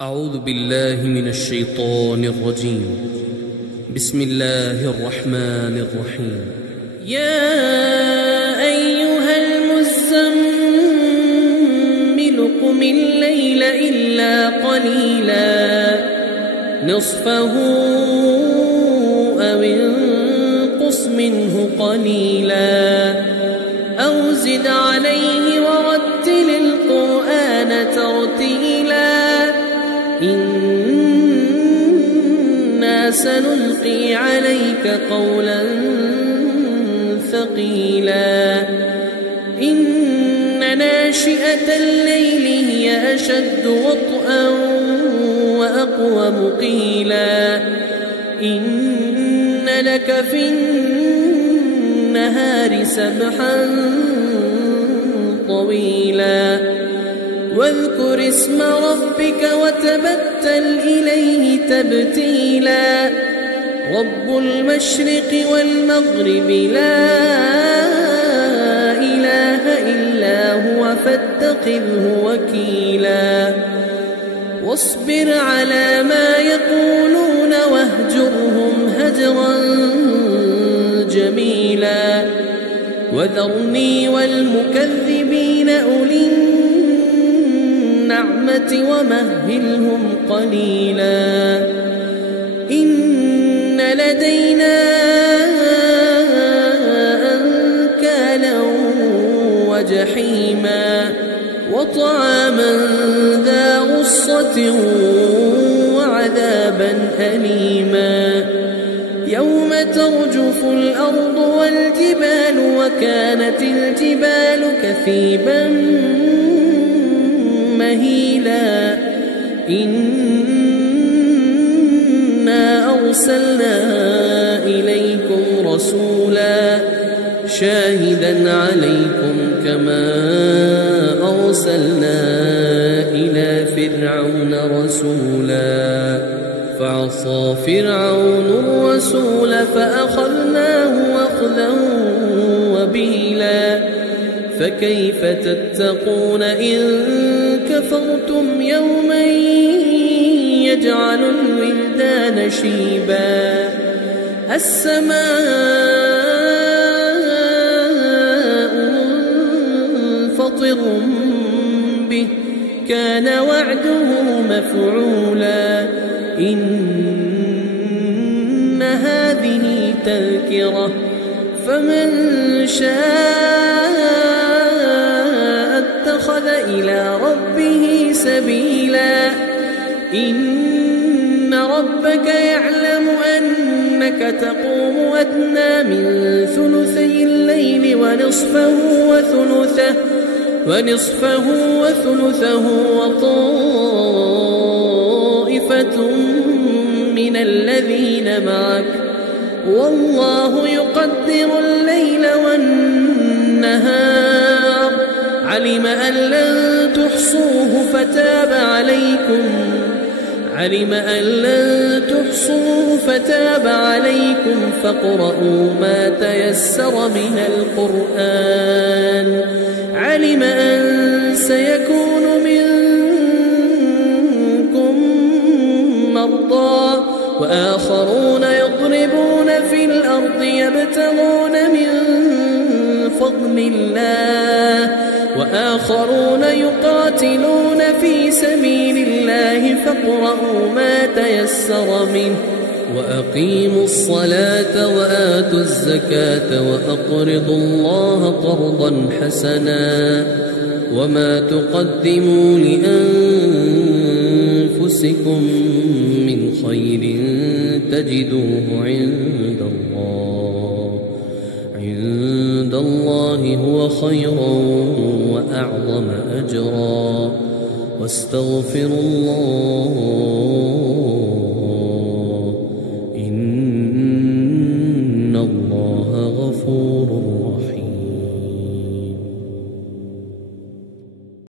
أعوذ بالله من الشيطان الرجيم. بسم الله الرحمن الرحيم. يا أيها المزمل قم الليل إلا قليلا نصفه أو انقص منه قليلا أو زد عليه ورتل القرآن ترتيلا إنا سنلقي عليك قولا ثقيلا إن ناشئة الليل هي أشد وطئا وأقوم قيلا إن لك في النهار سبحا طويلا واذكر اسم ربك وتبتل إليه تبتيلا رب المشرق والمغرب لا إله إلا هو فاتخذه وكيلا واصبر على ما يقولون واهجرهم هجرا جميلا وذرني والمكذبين أولي النعمة ومهلهم قليلا إن لدينا أنكالا وجحيما وطعاما ذا غصة وعذابا أليما يوم ترجف الأرض والجبال وكانت الجبال كثيبا مهيلا إنا أرسلنا إليكم رسولا شاهدا عليكم كما أرسلنا إلى فرعون رسولا فعصى فرعون الرسول فأخذناه أخذا وبيلا فكيف تتقون إن كفرتم يوما يجعل الولدان شيبا السماء منفطر به كان وعده مفعولا إن هذه تذكرة فمن شاء اتخذ إلى ربه سبيلا إن ربك يعلم أنك تقوم أدنى من ثلثي الليل ونصفه وثلثه وطائفة من الذين معك والله يقدر الليل والنهار علم أن لن تحصوه فتاب عليكم فاقرؤوا ما تيسر من القرآن علم أن سيكون منكم مرضى وآخرون يضربون في الأرض يبتغون من فضل الله وآخرون يقاتلون في سبيل الله فاقرؤوا ما تيسر منه وأقيموا الصلاة وآتوا الزكاة وأقرضوا الله قرضا حسنا وما تقدموا لأنفسكم من خير تجدوه عند الله هو خيرا وأعظم أجرا واستغفروا الله